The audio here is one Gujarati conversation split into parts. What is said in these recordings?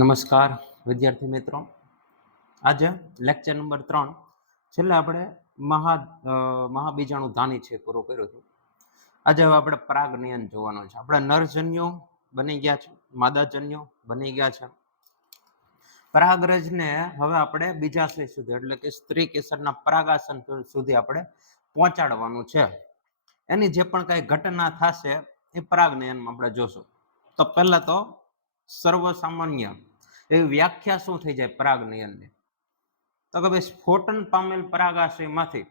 નમસ્કાર વિદ્યાર્થી મિત્રો, આજે લેક્ચર નંબર 3 છેલ્લે આપણે મહાબીજાણુ ધાની છે પૂરો કર્યો હતો. આજે હવે આપણે પરાગનયન જોવાનો છે. આપણે નરજન્યો બની ગયા છે, માદાજન્યો બની ગયા છે. પરાગરજને હવે આપણે બીજાશય સુધી એટલે કે સ્ત્રી કેસરના પરાગાસન સુધી આપણે પહોંચાડવાનું છે. એની જે પણ કઈ ઘટના થશે એ પરાગનયનમાં આપણે જોશું. તો પહેલા તો સર્વસામાન્ય એવી વ્યાખ્યા શું થઈ જાય પરાગનયનની? તો કે ભાઈ સ્ફોટન પામેલ પરાગાશયમાંથી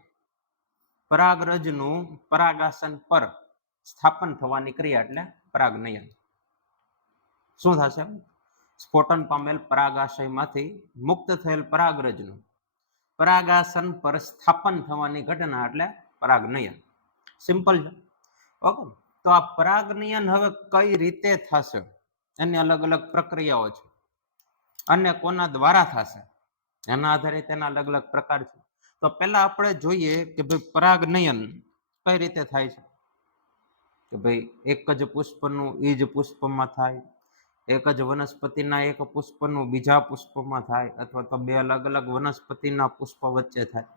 પરાગરજનું પરાગાસન પર સ્થાપન થવાની ક્રિયા એટલે પરાગનયન. શું થશે? સ્ફોટન પામેલ પરાગાશયમાંથી મુક્ત થયેલ પરાગરજનું પરાગાસન પર સ્થાપન થવાની ઘટના એટલે પરાગનયન. સિમ્પલ છે. ઓકે, તો આ પરાગનયન હવે કઈ રીતે થશે એની અલગ અલગ પ્રક્રિયાઓ છે અને કોના દ્વારા થશે એના આધારે તેના અલગ અલગ પ્રકાર છે. તો પહેલા આપણે જોઈએ કે ભાઈ પરાગનયન કઈ રીતે થાય છે. કે ભાઈ એક જ પુષ્પનું એ જ પુષ્પમાં થાય, એક જ વનસ્પતિના એક પુષ્પનું બીજા પુષ્પમાં થાય, અથવા તો બે અલગ અલગ વનસ્પતિના પુષ્પ વચ્ચે થાય.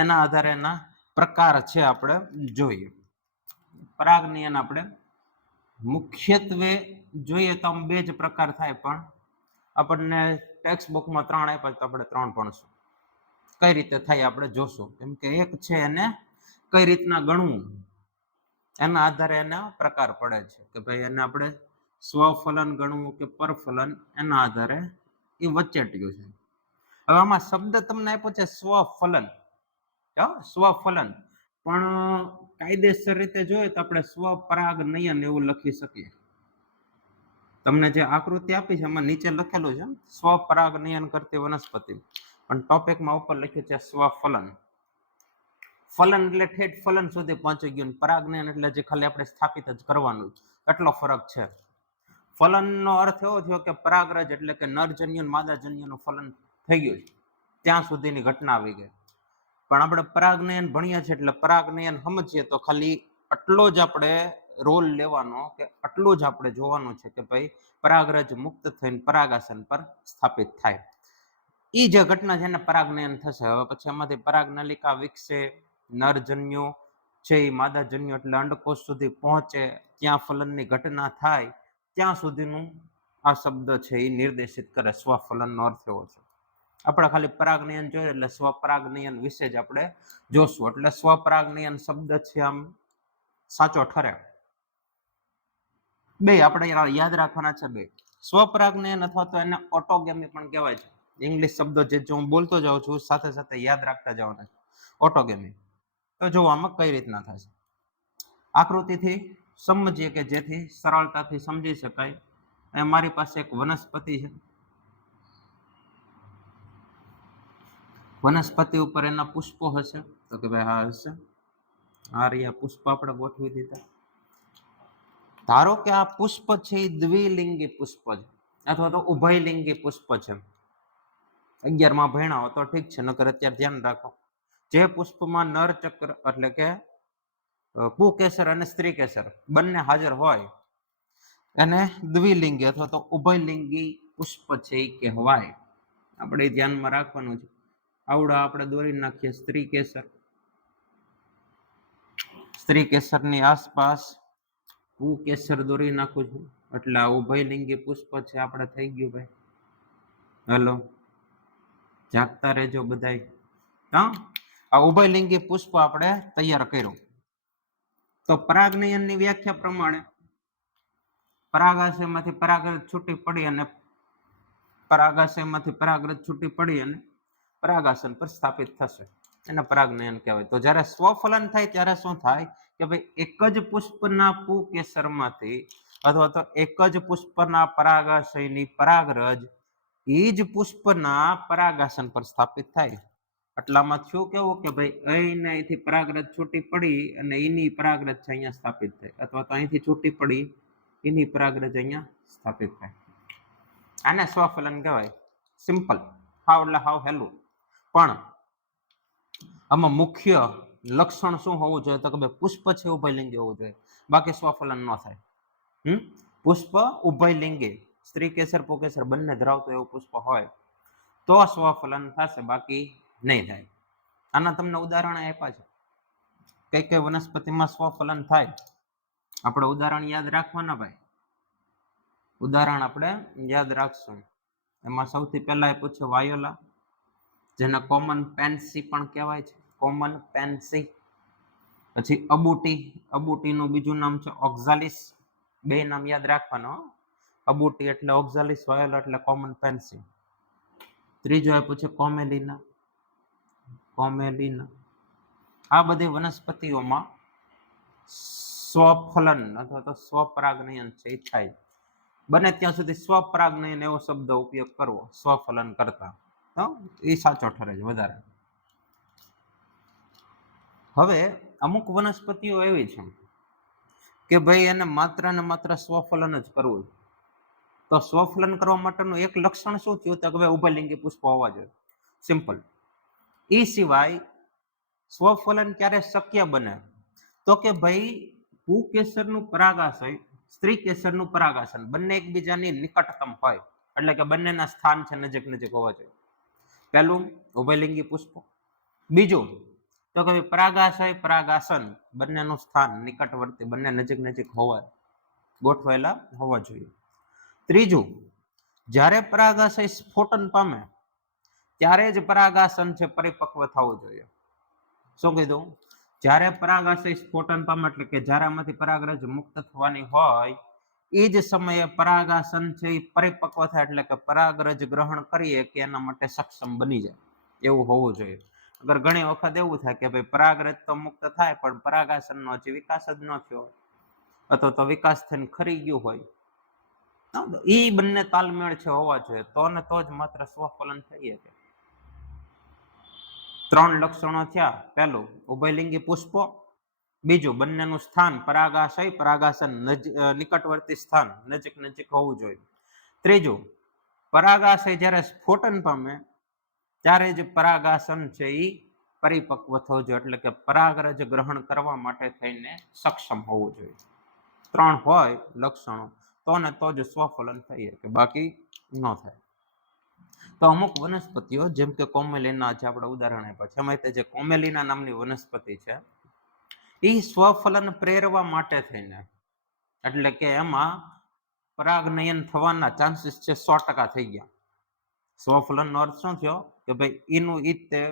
એના આધારે એના પ્રકાર છે આપણે જોઈએ. પરાગનયન આપણે મુખ્યત્વે જોઈએ તો બે જ પ્રકાર થાય, પણ આપણને ટેક્સ્ટ બુકમાં 3 આપ્યા તો આપણે 3 ભણશું. કઈ રીતે થાય આપણે જોશું. કેમ કે એક છે એને કઈ રીતના ગણવું એના આધારે એના પ્રકાર પડે છે કે ભાઈ એને આપણે સ્વફલન ગણવું કે પરફલન, એના આધારે એ વચ્ચેટિયું છે. હવે આમાં શબ્દ તમને આપ્યો છે સ્વફલન. સ્વફલન, પણ કાયદેસર રીતે જોઈએ તો આપણે સ્વપરાગનયન એવું લખી શકીએ. તમને જે આકૃતિ આપી છે એમાં નીચે લખેલું છે સ્વપરાગનયન કરતી વનસ્પતિ, પણ ટોપિકમાં ઉપર લખ્યું છે સ્વફલન. ફલન એટલે ઠેઠ ફલન સુધી પહોંચી ગયું, પરાગનયન એટલે જે ખાલી આપણે સ્થાપિત જ કરવાનું, એટલો ફરક છે. ફલનનો અર્થ એવો થયો કે પરાગરજ એટલે કે નરજન્ય માદાજન્યનું ફલન થઈ ગયું છે, ત્યાં સુધીની ઘટના આવી ગઈ. પણ આપણે પરાગનયન ભણીએ છીએ એટલે પરાગનયન સમજીએ તો ખાલી આટલો જ આપણે રોલ લેવાનો કે આટલું જ આપણે જોવાનું છે કે ભાઈ પરાગરજ મુક્ત થઈને પરાગાસન પર સ્થાપિત થાય. એ જે ઘટના છે એને પરાગનયન થશે. હવે પછી એમાંથી પરાગનલિકા વિકસે, નરજન્યો છે એ માદાજન્યો એટલે અંડકોષ સુધી પહોંચે, ત્યાં ફલનની ઘટના થાય, ત્યાં સુધીનું આ શબ્દ છે એ નિર્દેશિત કરે. સ્વફલનનો અર્થ એવો છે. આપણે ખાલી પરાગનયન જોઈએ એટલે સ્વપરાગનયન વિશે જ આપણે જોશું. એટલે સ્વપરાગનયન શબ્દ છે આમ સાચો ઠરે. બે આપણે યાદ રાખવાના છે. બે સ્વપરાગનયન અથવા તો એને ઓટોગેમી પણ કહેવાય છે. ઇંગ્લિશ શબ્દો જે હું બોલતો જાઉં છું સાથે સાથે યાદ રાખતા જવાના છે. ઓટોગેમી. તો જો આમાં કઈ રીતના થશે આકૃતિથી સમજીએ કે જેથી સરળતાથી સમજી શકાય. મારી પાસે એક વનસ્પતિ છે. વનસ્પતિ ઉપર એના પુષ્પો હશે. તો કે ભાઈ હા હશે. આ રહ્યા પુષ્પ આપણે ગોઠવી દીધા. ધારો કે આ પુષ્પ છે એ દ્વિલિંગી પુષ્પ છે અથવા તો ઉભયલિંગી પુષ્પ છે. 11માં ભણ્યા હો તો ઠીક છે, નકર અત્યારે ધ્યાન રાખો. જે પુષ્પમાં નર ચક્ર એટલે કે પુકેસર અને સ્ત્રી કેસર બંને હાજર હોય એને દ્વિલિંગી અથવા તો ઉભયલિંગી પુષ્પ છે એ કહેવાય. આપણે ધ્યાનમાં રાખવાનું છે. આવડા આપણે દોરી નાખીએ સ્ત્રી કેસર. સ્ત્રી કેસરની આસપાસ પુકેસર દોરી નાખું છું એટલે આ ઉભયલિંગી પુષ્પ છે આપણે થઈ ગયું ભાઈ. હેલો, જાગતા રહેજો બધાય. હા, આ ઉભયલિંગી પુષ્પ આપણે તૈયાર કર્યું. તો પરાગનયનની વ્યાખ્યા પ્રમાણે પરાગાશયમાંથી પરાગરજ છૂટી પડી અને પરાગાશયમાંથી પરાગરજ છૂટી પડી અને પરાગાસન પર સ્થાપિત થશે. એને પરાગનયન કહેવાય. તો જ્યારે સ્વફલન થાય ત્યારે શું થાય કે ભાઈ એક જ પુષ્પના પુકેસરમાંથી અથવા તો એક જ પુષ્પના પરાગાશયની પરાગરજ એ જ પુષ્પના પરાગાસન પર સ્થાપિત થાય. એટલામાં થયું કેવું કે ભાઈ અહીંને અહીંથી પરાગરજ છૂટી પડી અને એની પરાગરજ છે અહીંયા સ્થાપિત થઈ, અથવા તો અહીંથી છૂટી પડી એની પરાગરજ અહીંયા સ્થાપિત થાય. આને સ્વફલન કહેવાય. સિમ્પલ, હાવ એટલે હાવ હેલું. પણ આમાં મુખ્ય લક્ષણ શું હોવું જોઈએ તો કે ભાઈ પુષ્પ છે ઉભયલિંગી હોવું જોઈએ, બાકી સ્વફલન ન થાય. પુષ્પ ઉભયલિંગી સ્ત્રી કેસર પુકેસર બંને ધરાવતો એવું પુષ્પ હોય તો સ્વફલન થશે, બાકી નહીં થાય. આના તમને ઉદાહરણ આપ્યા છે, કઈ કઈ વનસ્પતિમાં સ્વફલન થાય. આપણે ઉદાહરણ યાદ રાખવાના ભાઈ, ઉદાહરણ આપણે યાદ રાખશું. એમાં સૌથી પહેલા એ પૂછ્યું વાયોલા, જેને કોમન પેન્સી પણ કહેવાય છે, કોમન પેન્સી. પછી અબુટી, અબુટીનું બીજું નામ છે ઓક્ઝાલિસ. બે નામ યાદ રાખવાનો, અબુટી એટલે ઓક્ઝાલિસ, વાયોલા એટલે કોમન પેન્સી. ત્રીજો એ પૂછે કોમેલિના, કોમેલિના. આ બધી વનસ્પતિઓમાં સ્વફલન અથવા તો સ્વપરાગનયન છે એ થાય. બને ત્યાં સુધી સ્વપરાગનયન એવો શબ્દ ઉપયોગ કરવો સ્વફલન કરતા, એ સાચો ઠરે છે વધારે. હવે અમુક વનસ્પતિઓ એવી છે કે ભાઈ એને માત્ર ને માત્ર સ્વફલન જ કરવું. તો સ્વફલન કરવા માટેનું એક લક્ષણ શું થયું, તો કે ભાઈ ઉભયલિંગી પુષ્પ હોવા જોઈએ, સિમ્પલ. એ સિવાય સ્વફલન ક્યારે શક્ય બને, તો કે ભાઈ પુકેસરનું પરાગાશય, સ્ત્રી કેસરનું પરાગાસન બંને એકબીજાની નિકટતમ હોય, એટલે કે બંનેના સ્થાન છે નજીક નજીક હોવા જોઈએ. પહેલું ઉભયલિંગી પુષ્પ. બીજું તો કે પરાગાશય પરાગાસન બંનેનું સ્થાન નિકટવર્તી, બંને નજીક નજીક હોવા, ગોઠવાયેલા હોવા જોઈએ. ત્રીજું, જ્યારે પરાગાશય સ્ફોટન પામે ત્યારે જ પરાગાસન છે પરિપક્વ થવું જોઈએ. શું કીધું? જ્યારે પરાગાશય સ્ફોટન પામે એટલે કે જ્યારે આમાંથી પરાગરજ મુક્ત થવાની હોય એ જ સમયે પરાગાસન છે એ પરિપક્વ થાય, એટલે કે પરાગરજ ગ્રહણ કરીએ કે એના માટે સક્ષમ બની જાય એવું હોવું જોઈએ. અગર ઘણી વખત એવું થાય કે ભાઈ પરાગરજ તો મુક્ત થાય પણ પરાગાસનનો હજી વિકાસ જ ન થયો અથવા તો વિકાસ થઈને ખરી ગયું હોય, એ બંને તાલમેળ છે હોવા જોઈએ, તો ને તો જ માત્ર સ્વફલન થઈ શકે. ત્રણ લક્ષણો થયા. પહેલું ઉભયલિંગી પુષ્પો, બીજું બંનેનું સ્થાન પરાગાશય પરાગાસન નિકટવર્તી સ્થાન નજીક નજીક હોવું જોઈએ. ત્રીજું, પરાગાશય જ્યારે સ્ફોટન પામે ત્યારે જ પરાગાસન છે એ પરિપક્વ થવું જોઈએ, એટલે કે પરાગરજ ગ્રહણ કરવા માટે થઈને સક્ષમ હોવું જોઈએ. ત્રણ હોય લક્ષણો તો ને તો જ સ્વફલન થઈ શકે, બાકી ન થાય. તો અમુક વનસ્પતિઓ જેમ કે કોમેલિના છે, આપણે ઉદાહરણ આપ્યા છે, એમાં જે કોમેલિના નામની વનસ્પતિ છે એ સ્વફલન પ્રેરવા માટે થઈને, એટલે કે એમાં પરાગનયન થવાના ચાન્સીસ છે 100% થઈ ગયા. સ્વફલનનો અર્થ શું થયો કે ભાઈ એનું ઈ તે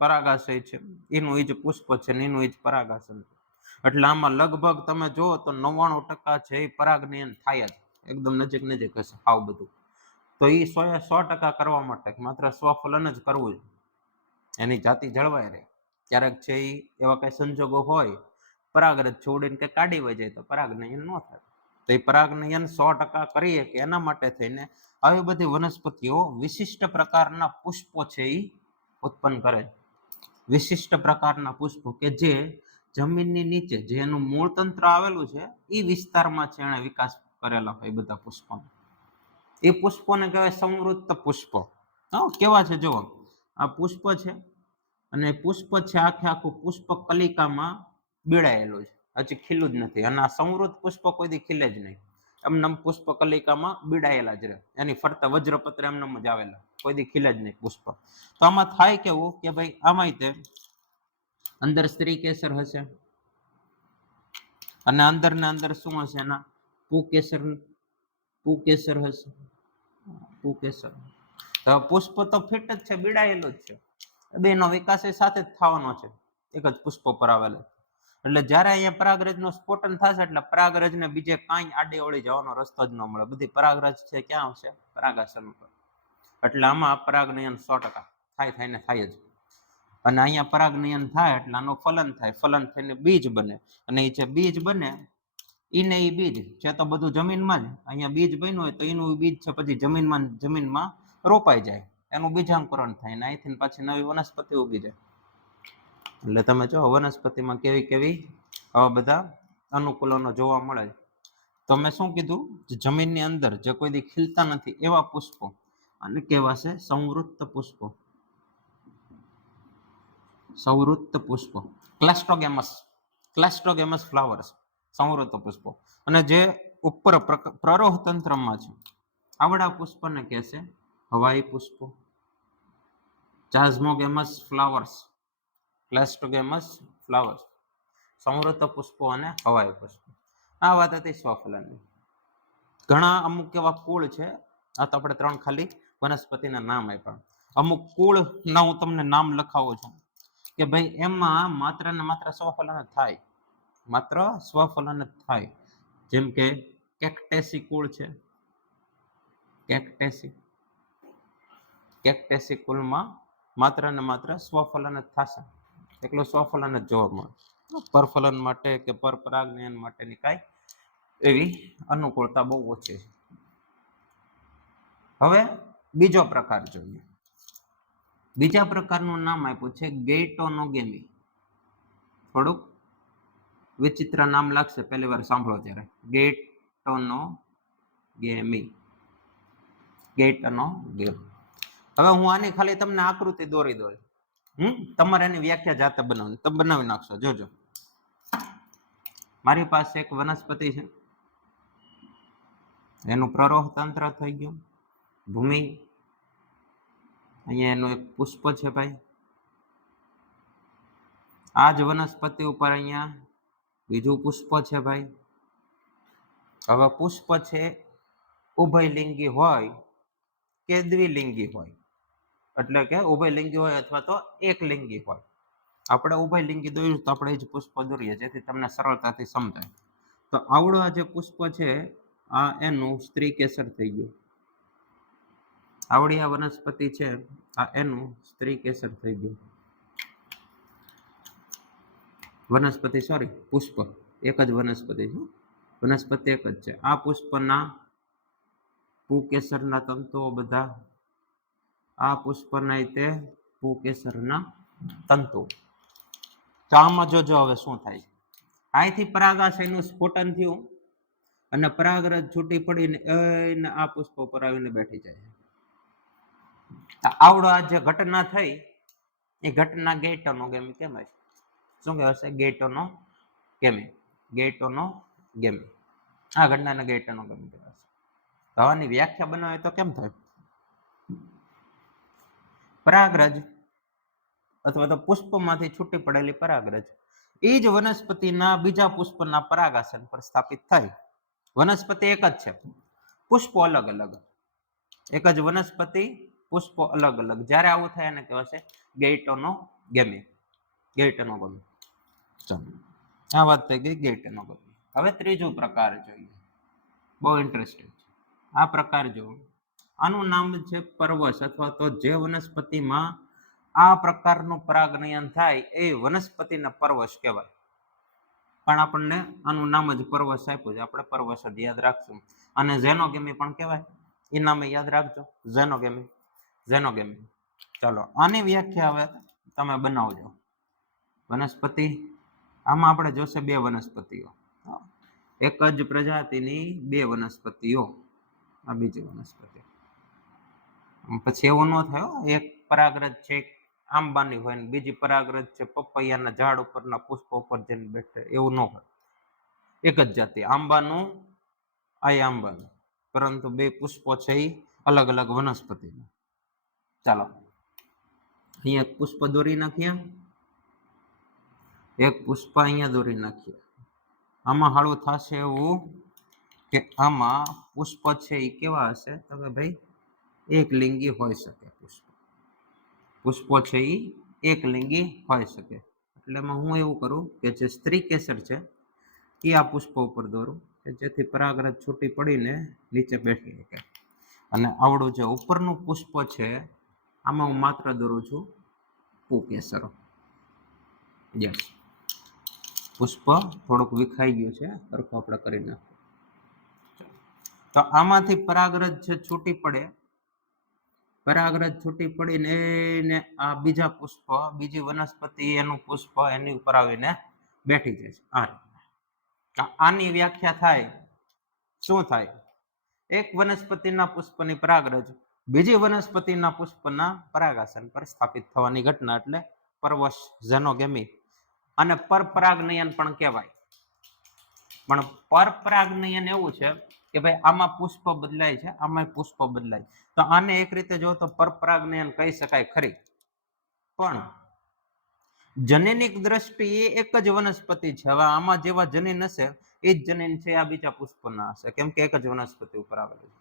પરાગાશય છે, એનું ઈ જ પુષ્પ છે ને એનું ઈ જ પરાગાસન છે, એટલે આમાં લગભગ તમે જુઓ તો 99% છે એ પરાગનયન થાય જ, એકદમ નજીક નજીક હશે આવ બધું. તો એ 100% કરવા માટે માત્ર સ્વફલન જ કરવું છે, એની જાતિ જળવાઈ રહે. ક્યારેક છે એ એવા કઈ સંજોગો હોય પરાગરજ છોડીને કે કાઢી વહી જાય તો પરાગનયન ન થાય, તો એ પરાગનયન 100% કરીએ કે એના માટે થઈને આવી બધી વનસ્પતિઓ વિશિષ્ટ પ્રકારના પુષ્પો છે એ ઉત્પન્ન કરે. વિશિષ્ટ પ્રકારના પુષ્પો કે જે જમીનની નીચે જે એનું મૂળ તંત્ર આવેલું છે એ વિસ્તારમાં છે એને વિકાસ કરેલા હોય બધા પુષ્પો. એ પુષ્પોને કહેવાય સંવૃત્ત પુષ્પો. કેવા છે જુઓ, આ પુષ્પ છે અને પુષ્પ છે આખે આખું પુષ્પ કલિકામાં બીડાયેલું છે, હજી ખીલું જ નથી. અને આ સંવૃત્ત પુષ્પ કોઈ દી ખીલે જ નહીં, એમને પુષ્પ કલિકામાં બીડાયેલા જ રહે, એની ફરતા વજ્રપત્ર એમને જ આવેલા, કોઈ દી ખીલે જ નહીં પુષ્પ. તો આમાં થાય કેવું કે ભાઈ આમાં તે અંદર સ્ત્રી કેસર હશે અને અંદર ને અંદર શું હશે, એના પુકેસર, પુકેસર હશે, પુકેસર. તો પુષ્પ તો ફિટ જ છે, બીડાયેલું જ છે, બેનો વિકાસ એ સાથે જ થવાનો છે એક જ પુષ્પ પર આવેલો. એટલે જ્યારે અહીંયા પરાગરજનું સ્ફોટન થશે એટલે પરાગરજને બીજે કાંઈ આડી અવળી જવાનો રસ્તો જ ન મળે, બધી પરાગરજ છે ક્યાં આવશે, પરાગાસન ઉપર. એટલે આમાં પરાગનયન 100% થાય ને થાય જ. અને અહીંયા પરાગનયન થાય એટલે આનું ફલન થાય, ફલન થઈને બીજ બને, અને એ જે બીજ બને એને એ બીજ છે તો બધું જમીનમાં જ, અહીંયા બીજ બન્યું હોય તો એનું બીજ છે પછી જમીનમાં રોપાઈ જાય, એનું બીજાંકુરણ થાય ને અહીંથી પાછી નવી વનસ્પતિ ઉગી જાય. એટલે તમે જો વનસ્પતિમાં કેવી કેવી આવા બધા અનુકૂલનો જોવા મળે. તો મેં શું કીધું, જમીનની અંદર જે કોઈ દી ખીલતા નથી એવા પુષ્પો અને કેવા છે સંવૃત્ત પુષ્પો, સંવૃત્ત પુષ્પો, ક્લેસ્ટ્રોગેમસ, ક્લેસ્ટ્રોગેમસ ફ્લાવર્સ, સંવૃત્ત પુષ્પો. અને જે ઉપર પ્રરોહ તંત્રમાં છે આવડા પુષ્પને કહે છે હવાઈ પુષ્પો. ચાઝમોગેમસ ફ્લાવર્સ, ક્લેસ્ટોગેમસ ફ્લાવર્સ, સમૃદ્ધ પુષ્પો અને હવાઈ પુષ્પો. આ વાત હતી સ્વફલનની. ઘણા અમુક એવા કુળ છે, આ તો આપણે 3 ખાલી વનસ્પતિના નામ આપ્યા. અમુક કુળના હું તમને નામ લખાવું છું કે ભાઈ એમાં માત્ર ને માત્ર સ્વફલન જ થાય, માત્ર સ્વફલન જ થાય. જેમ કે કેક્ટેસી કુળ છે, કેક્ટેસી કુળમાં માત્ર ને માત્ર સ્વફલન જ થશે, એકલું સ્વફલન જ જોવા મળે. પરફલન માટે કે પરપરાગનયન માટેની કાંઈ એવી અનુકૂળતા બહુ ઓછી છે. હવે બીજો પ્રકાર જોઈએ. બીજા પ્રકારનું નામ આપ્યું છે ગેઇટોનોગેમી. થોડુંક વિચિત્ર નામ લાગશે પહેલી વાર સાંભળો ત્યારે. ગેઇટોનોગેમી. હવે હું આની ખાલી તમને આકૃતિ દોરી દઉં. તમારે એની વ્યાખ્યા જાતે બનાવવાની, તમે બનાવી નાખશો. જોજો, મારી પાસે એક વનસ્પતિ છે, એનું પ્રરોહ તંત્ર થઈ ગયું, ભૂમિ, અહીંયા એનું એક પુષ્પ છે ભાઈ. આ જ વનસ્પતિ ઉપર અહીંયા બીજું પુષ્પ છે ભાઈ. હવે પુષ્પ છે ઉભયલિંગી હોય કે દ્વિલિંગી હોય, એટલે કે ઉભયલિંગી હોય અથવા તો એકલિંગી હોય. આપણે ઉભયલિંગી દોર્યું તો આપણે એ જ પુષ્પ દોરીએ જેથી તમને સરળતાથી સમજાય. તો આવડો આ જે પુષ્પ છે આ એનું સ્ત્રી કેસર થઈ ગયું. આવડી આ વનસ્પતિ છે આ એનું સ્ત્રી કેસર થઈ ગયું. વનસ્પતિ સોરી પુષ્પ એક જ વનસ્પતિ છે, વનસ્પતિ એક જ છે. આ પુષ્પના પુકેસરના તંતુઓ બધા, આ પુષ્પના તે પુકેસરના તંતુ. તો આમાં જોજો હવે શું થાય. અહીંથી પરાગાશયનું સ્ફોટન થયું અને પરાગરજ છૂટી પડીને આ પુષ્પ પર આવીને બેઠી જાય. આવડો આ જે ઘટના થઈ એ ઘટના ગેઇટોનોગેમી કહેવાય. શું કહેવાશે? ગેઇટોનોગેમી. ગેઇટોનોગેમી. આ ઘટનાને ગેઇટોનોગેમી કહેવાશે. હવાની વ્યાખ્યા બનાવે તો કેમ થાય? પરાગરજ અથવા તો પુષ્પમાંથી છૂટી પડેલી પરાગરજ એ જ વનસ્પતિના બીજા પુષ્પના પરાગાસન પર સ્થાપિત થાય. વનસ્પતિ એક જ છે, પુષ્પો અલગ અલગ. એક જ વનસ્પતિ, પુષ્પો અલગ અલગ. જ્યારે આવું થાય એને કહેવાશે ગેઇટોનોગેમી. ગેઇટોનોગેમી. ચાલો, આ વાત થઈ ગઈ ગેઇટોનોગેમી. હવે ત્રીજો પ્રકાર જોઈએ, બહુ ઇન્ટરેસ્ટિંગ છે આ પ્રકાર. જો આનું નામ છે પરવશ, અથવા તો જે વનસ્પતિમાં આ પ્રકારનું પરાગનયન થાય એ વનસ્પતિને પરવશ કહેવાય. પણ આપણને આનું નામ જ પરવશ આપ્યું છે, આપણે પરવશ જ યાદ રાખશું. અને ઝેનોગેમી પણ કહેવાય, એ નામે યાદ રાખજો, ઝેનોગેમી. ઝેનોગેમી. ચાલો, આની વ્યાખ્યા હવે તમે બનાવજો. વનસ્પતિ, આમાં આપણે જોશે બે વનસ્પતિઓ, એક જ પ્રજાતિની બે વનસ્પતિઓ. આ બીજી વનસ્પતિ. પછી એવું ન થાય એક પરાગરજ છે આંબાની હોય ને બીજી પરાગરજ છે પપૈયાના ઝાડ ઉપરના પુષ્પ ઉપર જઈને બેઠે, એવું ન હોય. એક જ જાતિ આંબાનું, આ આંબાનું, પરંતુ બે પુષ્પો છે એ અલગ અલગ વનસ્પતિના. ચાલો, અહીંયા એક પુષ્પ દોરી નાખ્યા, એક પુષ્પ અહીંયા દોરી નાખીએ. આમાં હાળું થશે એવું કે આમાં પુષ્પ છે એ કેવા હશે તો કે ભાઈ એક લિંગી હોઈ શકે. પુષ્પો છે એ એક લિંગી હોઈ શકે. એટલે એમાં હું એવું કરું કે જે સ્ત્રી કેસર છે એ આ પુષ્પ ઉપર દોરું કે જેથી પરાગરજ છૂટી પડીને નીચે બેઠી શકે. અને આવડું જે ઉપરનું પુષ્પ છે આમાં હું માત્ર દોરું છું પુકેસર. યસ, પુષ્પ થોડુંક વિખાઈ ગયું છે, સરખું આપણે કરી નાખીએ. તો આમાંથી પરાગરજ છે છૂટી પડે, પરાગરજ છૂટી પડીને એને આ બીજા પુષ્પ, બીજી વનસ્પતિ એનું પુષ્પ એની ઉપર આવીને બેઠી જાય છે. આની વ્યાખ્યા થાય શું થાય? એક વનસ્પતિના પુષ્પની પરાગરજ બીજી વનસ્પતિના પુષ્પના પરાગાસન પર સ્થાપિત થવાની ઘટના એટલે પરવશ, ઝેનોગેમી. અને પરપરાગનયન પણ કહેવાય. પણ પરપરાગનયન એવું છે કે ભાઈ આમાં પુષ્પ બદલાય છે, આમાં પુષ્પ બદલાય, તો આને એક રીતે જો તો પરપરાગનયન કહી શકાય ખરી. પણ જનીનિક દ્રષ્ટિએ એક જ વનસ્પતિ છે. હવે આમાં જેવા જનીન હશે એ જ જનીન છે આ બીજા પુષ્પના હશે, કેમ કે એક જ વનસ્પતિ ઉપર આવેલું છે.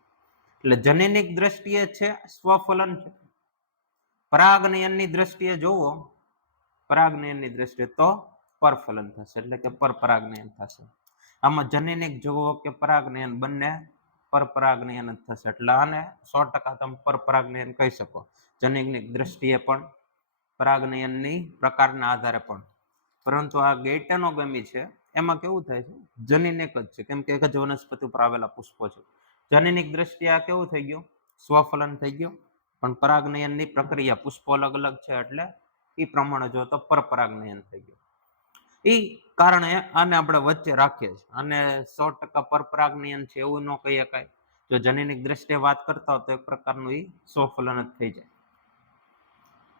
એટલે જનીનિક દ્રષ્ટિએ છે સ્વફલન છે. પરાગનયનની દ્રષ્ટિએ જોવો, પરાગનયનની દ્રષ્ટિએ તો પરફલન થશે, એટલે કે પરપરાગનયન થશે. આમાં જનીનિક જોવો કે પરાગનયન, બંને પરપરાગનયન જ થશે. એટલે આને 100% તમે પરપરાગનયન કહી શકો, જનીનિક દ્રષ્ટિએ પણ, પરાગનયનની પ્રકારના આધારે પણ. પરંતુ આ ગેઇટેનોગમી છે એમાં કેવું થાય છે, જનીન એક જ છે, કેમ કે એક જ વનસ્પતિ ઉપર આવેલા પુષ્પો છે. જનીનિક દ્રષ્ટિએ આ કેવું થઈ ગયું, સ્વફલન થઈ ગયું. પણ પરાગનયનની પ્રક્રિયા, પુષ્પો અલગ અલગ છે એટલે એ પ્રમાણે જો તો પરપરાગનયન થઈ ગયું. એ કારણે આને આપણે વચ્ચે રાખીએ છીએ. અને 100% પરપરાગનયન છે એવું ન કહી શકાય. જો જનીનિક દ્રષ્ટિએ વાત કરતા હોય તો એક પ્રકારનું એ સ્વફલન જ થઈ જાય.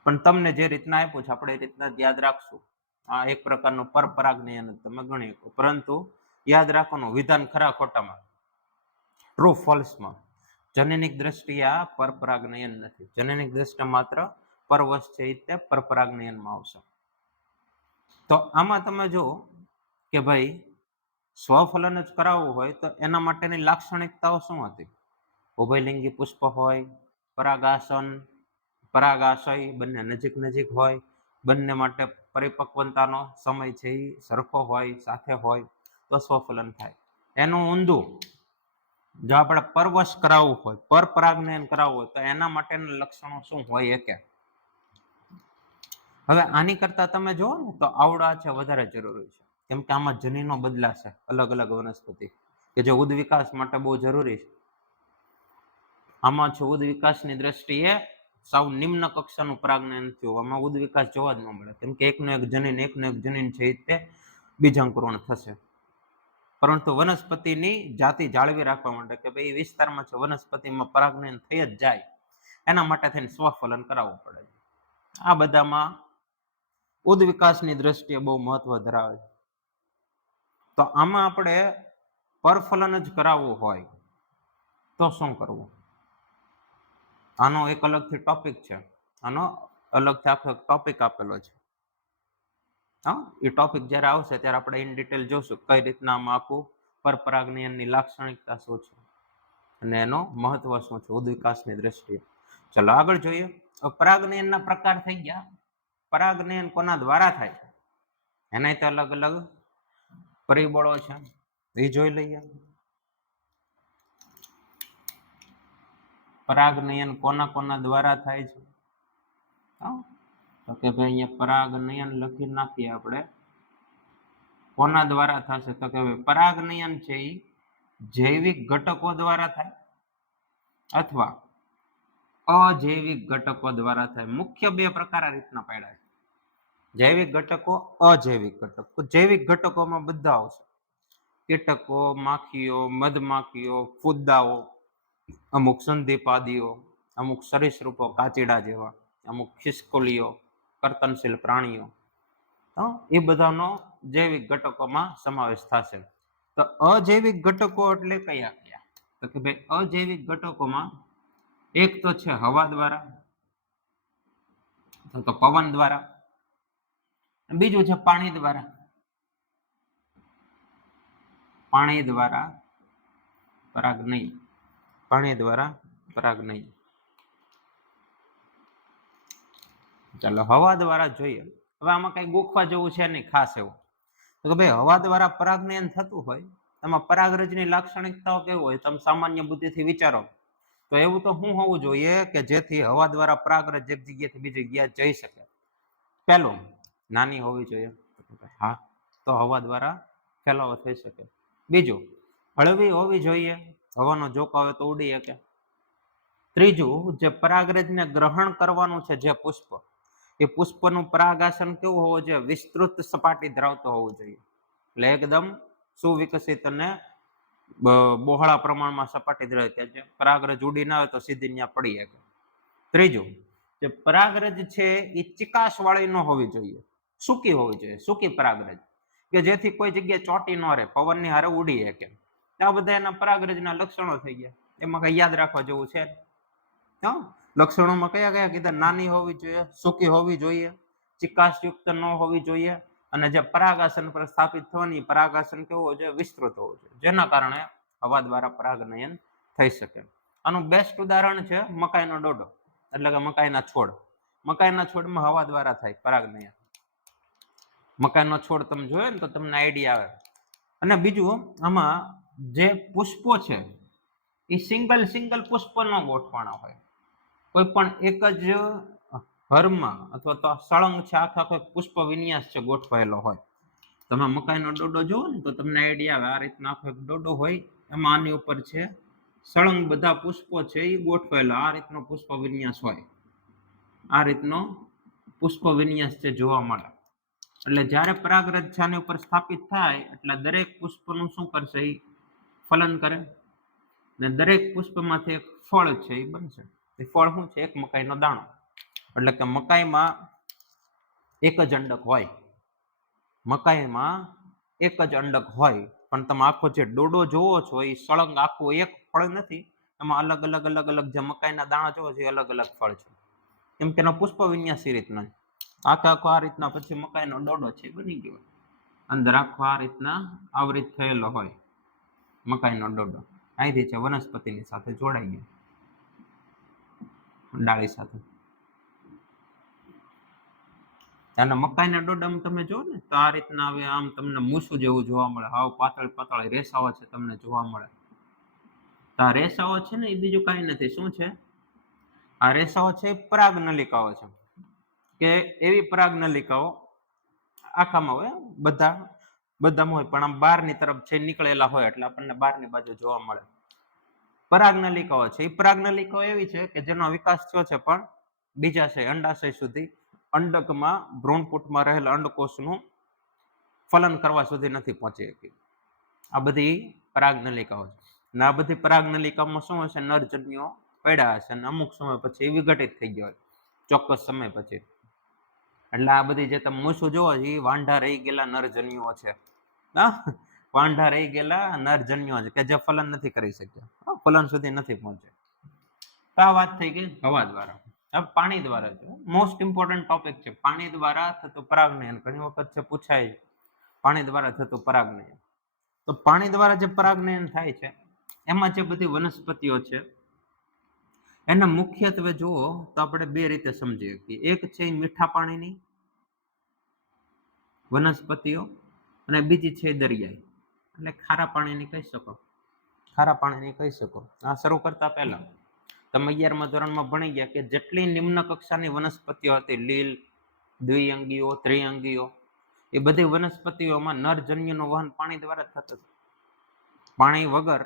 પણ તમને જે રીતના આપ્યું છે આપણે એ રીતના જ યાદ રાખશું. આ એક પ્રકારનું પરપરાગનયન તમે ગણી શકો. પરંતુ યાદ રાખવાનું વિધાન ખરા ખોટામાં, ટ્રુ ફોલ્સમાં, જનીનિક દ્રષ્ટિએ આ પરપરાગનયન નથી. જનીનિક દ્રષ્ટિએ માત્ર પરવશ છે તે પરપરાગનયનમાં આવશે. તો આમાં તમે જુઓ કે ભાઈ સ્વફલન જ કરાવવું હોય તો એના માટેની લાક્ષણિકતાઓ શું હતી? ઉભયલિંગી પુષ્પ હોય, પરાગાસન, પરાગાશય બંને નજીક નજીક હોય, બંને માટે પરિપક્વતાનો સમય છે એ સરખો હોય, સાથે હોય, તો સ્વફલન થાય. એનું ઊંધું, જો આપણે પરવશ કરાવવું હોય, પરપરાગનયન કરાવવું હોય તો એના માટેના લક્ષણો શું હોય કે હવે આની કરતા તમે જુઓ ને તો આવડા છે વધારે જરૂરી છે, કેમ કે આમાં જનીનો બદલાશે અલગ અલગ વનસ્પતિ, કે જે ઉદ વિકાસ માટે બહુ જરૂરી છે. આમાં છે ઉદ વિકાસની દ્રષ્ટિએ સાવ નિમ્ન કક્ષાનું પરાગનયન થયું, આમાં ઉદ વિકાસ જોવા જ ન મળે, કેમ કે એકનું એક જનીન છે તે બીજાંકુરણ થશે. પરંતુ વનસ્પતિની જાતિ જાળવી રાખવા માટે કે ભાઈ વિસ્તારમાં છે વનસ્પતિમાં પરાગનયન થઈ જ જાય, એના માટે થઈને સ્વફલન કરાવવું પડે. આ બધામાં ઉદ વિકાસની દ્રષ્ટિએ બહુ મહત્વ ધરાવે છે. તો આમાં આપણે પરફલન જ કરાવવું હોય તો શું કરવું? આનો એક અલગથી ટોપિક છે, આનો અલગથી આખો ટોપિક આપેલો છે. હા, એ ટોપિક જ્યારે આવશે ત્યારે આપણે ઇન ડિટેલ જોશું કઈ રીતના આમાં આખું પરપરાગનયનની લાક્ષણિકતા શું છે અને એનો મહત્વ શું છે ઉદ વિકાસની દ્રષ્ટિએ. ચલો આગળ જોઈએ. પરાગનયનના પ્રકાર થઈ ગયા. પરાગનયન કોના દ્વારા થાય એના તો અલગ અલગ પરિબળો છે, એ જોઈ લઈએ. પરાગનયન કોના કોના દ્વારા થાય છે? તો કે ભાઈ અહીંયા પરાગનયન લખી નાખીએ આપણે. કોના દ્વારા થશે? તો કે પરાગનયન છે એ જૈવિક ઘટકો દ્વારા થાય અથવા અજૈવિક ઘટકો દ્વારા થાય. મુખ્ય બે પ્રકાર આ રીતના પાડ્યા છે, જૈવિક ઘટકો, અજૈવિક ઘટકો. જૈવિક ઘટકોમાં બધા આવશે, કીટકો, માખીઓ, મધમાખીઓ, ફુદ્દાઓ, અમુક સંધિપાદીઓ, અમુક સરીસૃપો કાચીડા જેવા, અમુક ખિસકોલીઓ, કર્તનશીલ પ્રાણીઓ, એ બધાનો જૈવિક ઘટકોમાં સમાવેશ થશે. તો અજૈવિક ઘટકો એટલે કયા કયા? તો કે ભાઈ અજૈવિક ઘટકોમાં એક તો છે હવા દ્વારા, તો પવન દ્વારા, બીજું છે પાણી દ્વારા. પાણી દ્વારા પરાગનયન, પાણી દ્વારા પરાગનયન. ચાલો હવા દ્વારા જોઈએ. હવે આમાં કઈ ગોખવા જેવું છે નહીં ખાસ એવું. તો કે ભાઈ હવા દ્વારા પરાગનયન થતું હોય એમાં પરાગરજની લાક્ષણિકતાઓ કેવું હોય? તમે સામાન્ય બુદ્ધિથી વિચારો તો એવું તો શું હોવું જોઈએ કે જેથી હવા દ્વારા પરાગરજ એક જગ્યાએથી બીજી જગ્યાએ જઈ શકે? પહેલું, નાની હોવી જોઈએ. હા, તો હવા દ્વારા ફેલાવો થઈ શકે. બીજું, હળવી હોવી જોઈએ, હવાનો ઝોકાવ હોય તો ઉડી શકે. ત્રીજું, જે પરાગરજને ગ્રહણ કરવાનું છે જે પુષ્પ, એ પુષ્પનું પરાગાસન કેવું હોવું જોઈએ? વિસ્તૃત સપાટી ધરાવતો હોવું જોઈએ, એટલે એકદમ સુવિકસિત અને બહોળા પ્રમાણમાં સપાટી ધરાવે છે, પરાગરજ ઉડી ના હોય તો સીધી ત્યાં પડી શકે. ત્રીજું, જે પરાગરજ છે એ ચિકાસ વાળી ન હોવી જોઈએ, સૂકી હોવી જોઈએ, સૂકી પરાગરજ. કે જેથી કોઈ જગ્યાએ ચોંટી ન રહે, પવનની હારે ઉડી શકે. આ બધા એના પરાગરજના લક્ષણો થઈ ગયા. એમાં કઈ યાદ રાખવા જેવું છે? લક્ષણોમાં કયા કયા કીધા? નાની હોવી જોઈએ, સૂકી હોવી જોઈએ, ચિકાસયુક્ત ન હોવી જોઈએ, અને જે પરાગાસન પર સ્થાપિત થવાની, પરાગાસન કેવું હોય છે? વિસ્તૃત હોવું જોઈએ, જેના કારણે હવા દ્વારા પરાગનયન થઈ શકે. આનું બેસ્ટ ઉદાહરણ છે મકાઈનો ડોડો, એટલે કે મકાઈના છોડ. મકાઈના છોડમાં હવા દ્વારા થાય પરાગનયન. મકાઈનો છોડ તમે જોયો ને તો તમને આઈડિયા આવે. અને બીજું, આમાં જે પુષ્પો છે એ સિંગલ પુષ્પ ન ગોઠવાના હોય, કોઈ પણ એક જ હરમાં અથવા તો સળંગ છે, આખા પુષ્પ વિન્યાસ છે ગોઠવાયેલો હોય. તમે મકાઈનો ડોડો જુઓ ને તો તમને આઈડિયા આવે. આ રીતના આખો એક ડોડો હોય, એમાં આની ઉપર છે સળંગ બધા પુષ્પો છે એ ગોઠવાયેલા. આ રીતનો પુષ્પ વિન્યાસ હોય, આ રીતનો પુષ્પ વિન્યાસ છે જોવા મળે. એટલે જ્યારે પરાગરજ છાની ઉપર સ્થાપિત થાય એટલે દરેક પુષ્પનું શું કરશે? એ ફલન કરે, ને દરેક પુષ્પમાંથી એક ફળ છે એ બનશે. એ ફળ શું છે? એક મકાઈનો દાણો. એટલે કે મકાઈમાં એક જ અંડક હોય, મકાઈમાં એક જ અંડક હોય, પણ તમે આખો જે ડોડો જોવો છો એ સળંગ આખું એક ફળ નથી. એમાં અલગ અલગ અલગ અલગ જે મકાઈના દાણા જોવો છો એ અલગ અલગ ફળ છે. કેમ કે એનો પુષ્પ વિન્યાસ એ રીતના આખો આ રીતના પછી મકાઈનો ડોડો છે બની ગયો. અંદર આખો આ રીતના આવૃત થયેલો હોય મકાઈનો ડોડો. અહીંથી છે વનસ્પતિની સાથે જોડાઈ ગયો, ડાળી સાથે. અને મકાઈના ડોડામાં તમે જુઓ ને તો આ રીતના હવે આમ તમને મૂસું જેવું જોવા મળે, હાવ પાતળી રેસાઓ છે તમને જોવા મળે. તો આ રેસાઓ છે ને એ બીજું કાંઈ નથી. શું છે? આ રેસાઓ છે પરાગનલિકાઓ છે, કે એવી પરાગનલિકાઓ આખામાં હોય, બધામાં હોય, પણ આમ બહારની તરફ છે નીકળેલા હોય, એટલે આપણને બહારની બાજુ જોવા મળે. પરાગનલિકાઓ છે એ પરાગનલિકાઓ એવી છે કે જેનો વિકાસ થયો છે પણ બીજાશય અંડાશય સુધી, અંડકમાં ભ્રૂણપુટમાં રહેલા અંડકોષનું ફલન કરવા સુધી નથી પહોંચી શકી. આ બધી પરાગનલિકાઓ છે. અને આ બધી પરાગનલિકામાં શું હશે? નરજન્યુઓ પડ્યા હશે, અને અમુક સમય પછી એ વિઘટિત થઈ ગયા હોય, ચોક્કસ સમય પછી. એટલે આ બધી જે તમે મૂસું જોવો છો એ વાંઢા રહી ગયેલા નરજન્યુઓ છે. વાંઢા રહી ગયેલા નરજન્યુઓ છે કે જે ફલન નથી કરી શક્યા, ફલન સુધી નથી પહોંચ્યા. તો આ વાત થઈ ગઈ હવા દ્વારા. હવે પાણી દ્વારા છે મોસ્ટ ઇમ્પોર્ટન્ટ ટોપિક છે. પાણી દ્વારા થતું પરાગનયન ઘણી વખત છે પૂછાય, પાણી દ્વારા થતું પરાગનયન. તો પાણી દ્વારા જે પરાગનયન થાય છે એમાં જે બધી વનસ્પતિઓ છે એને મુખ્યત્વે જુઓ તો આપણે બે રીતે સમજી શકીએ. એક છે મીઠા પાણીની વનસ્પતિઓ, અને બીજી છે દરિયાઈ, એટલે ખારા પાણીની કહી શકો. ખારા પાણીની કહી શકો. આ શરૂ કરતા પહેલા તમે 11મા ધોરણમાં ભણી ગયા કે જેટલી નિમ્ન કક્ષાની વનસ્પતિઓ હતી, લીલ, દ્વિઅંગીઓ, ત્રિઅંગીઓ, એ બધી વનસ્પતિઓમાં નરજન્યુનું વહન પાણી દ્વારા થતું. પાણી વગર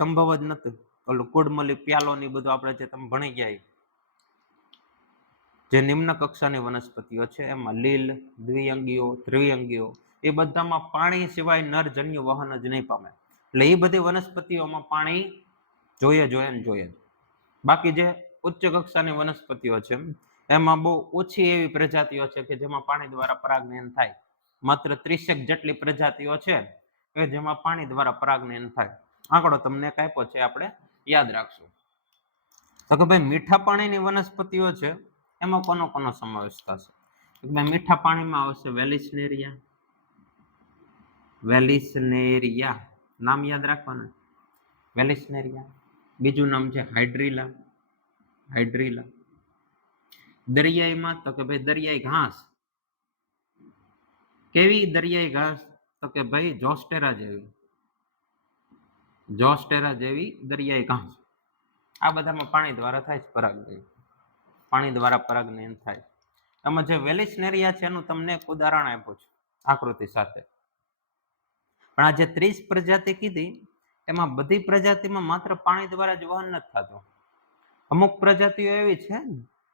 સંભવ જ નથી. ઓલું કુડમલી, પ્યાલો ની બધું આપણે જે તમે ભણી ગયા, જે નિમ્ન કક્ષાની વનસ્પતિઓ છે એમાં લીલ, દ્વિઅંગીઓ, ત્રિઅંગીઓ, એ બધામાં પાણી સિવાય નરજન્યુ વહન જ નહીં પામે. એટલે એ બધી વનસ્પતિઓમાં પાણી જોઈએ. બાકી જે ઉચ્ચ કક્ષાની વનસ્પતિઓ છે એમાં બહુ ઓછી એવી પ્રજાતિઓ છે કે જેમાં પાણી દ્વારા પરાગનયન થાય. માત્ર 30 જેટલી પ્રજાતિઓ છે કે જેમાં પાણી દ્વારા પરાગનયન થાય. આંકડો તમને એક આપ્યો છે, આપણે યાદ રાખશું. તો કે ભાઈ મીઠા પાણીની વનસ્પતિઓ છે એમાં કોનો સમાવેશ થશે? મીઠા પાણીમાં આવશે વેલિસનેરિયા, નામ યાદ રાખવાના, વેલિસનેરિયા. બીજું નામ છે હાઇડ્રીલા. દરિયાઈમાં તો કે ભાઈ દરિયાઈ ઘાસ. કેવી દરિયાઈ ઘાસ? તો કે ભાઈ જોસ્ટેરા જેવી દરિયાઈ ઘાસ. આ બધામાં પાણી દ્વારા થાય છે પરાગનયન. પાણી દ્વારા પરાગનયન થાય. એમાં જે વેલિસનેરિયા છે એનું તમને એક ઉદાહરણ આપ્યું છે આકૃતિ સાથે. પણ આ જે 30 પ્રજાતિ કીધી એમાં બધી પ્રજાતિમાં માત્ર પાણી દ્વારા જ વહન નથી થતું. અમુક પ્રજાતિઓ એવી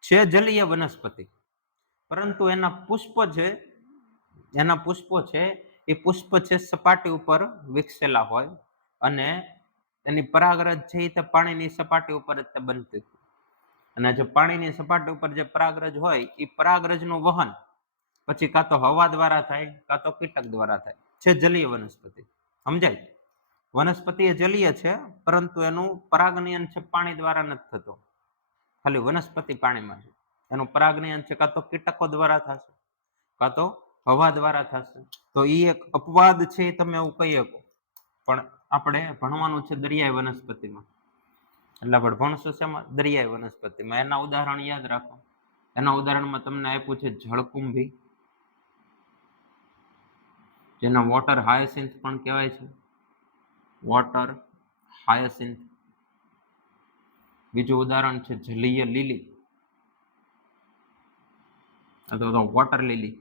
છે જલીય વનસ્પતિ, પરંતુ એના પુષ્પો છે એ પુષ્પ છે સપાટી ઉપર વિકસેલા હોય, અને એની પરાગરજ છે એ પાણીની સપાટી ઉપર જ બનતી. અને જે પાણીની સપાટી ઉપર જે પરાગરજ હોય એ પરાગરજનું વહન પછી કાં તો હવા દ્વારા થાય કાં તો કીટક દ્વારા થાય. છે જલીય વનસ્પતિ. સમજાય? વનસ્પતિ એ જલીય છે, પરંતુ એનું પરાગનયન છે પાણી દ્વારા નથી થતો. ખાલી વનસ્પતિ પાણીમાં છે. એનું પરાગનયન છે કાં તો કીટકો દ્વારા થશે, કાં તો હવા દ્વારા થશે. તો એ એક અપવાદ છે, તમે એવું કહી શકો. પણ આપણે ભણવાનું છે દરિયાઈ વનસ્પતિમાં, એટલે આપણે ભણશું શેમાં? દરિયાઈ વનસ્પતિમાં. એના ઉદાહરણ યાદ રાખો. એના ઉદાહરણમાં તમને આપ્યું છે જળકુંભી, જેને વોટર હાયસિન્થ પણ કહેવાય છે. Water hyacinth. બીજું ઉદાહરણ છે જલીય લીલી અથવા તો વોટર લીલી.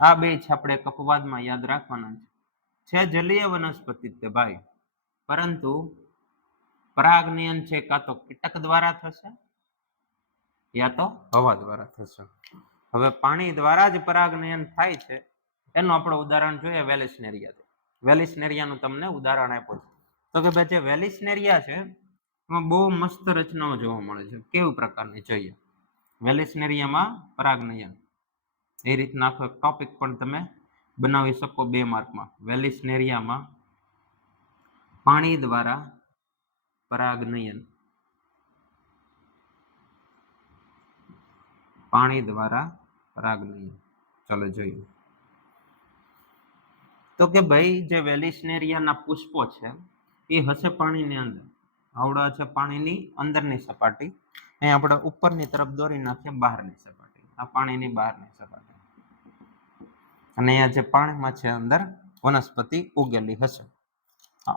આ બે છે આપણે એક અપવાદમાં યાદ રાખવાના છે જલીય વનસ્પતિ તે ભાઈ, પરંતુ પરાગનયન છે કાં તો કીટક દ્વારા થશે યા તો હવા દ્વારા થશે. હવે પાણી દ્વારા જ પરાગનયન થાય છે, એનું આપણે ઉદાહરણ જોઈએ વેલિસનેરિયા. વેલિસનેરિયાનું તમને ઉદાહરણ આપ્યું છે. તો કે ભાઈ જે વેલિસનેરિયા છે એમાં બહુ મસ્ત રચનાઓ જોવા મળે છે. કેવી પ્રકારની જોઈએ? વેલિસનેરિયામાં પરાગનયન એ રીતના આખો ટોપિક પણ તમે બનાવી શકો 2 માર્કમાં. વેલિસનેરિયામાં પાણી દ્વારા પરાગનયન. પાણી દ્વારા પરાગનયન. ચાલો જોઈએ. તો કે ભાઈ જે વેલિસનેરિયાના પુષ્પો છે એ હશે પાણીની અંદર. આવડા છે પાણીની અંદરની સપાટી. અહીં આપણે ઉપરની તરફ દોરી નાખીએ બહારની સપાટી. આ પાણીની બહારની સપાટી. અને અહીંયા જે પાણીમાં છે અંદર વનસ્પતિ ઉગેલી હશે.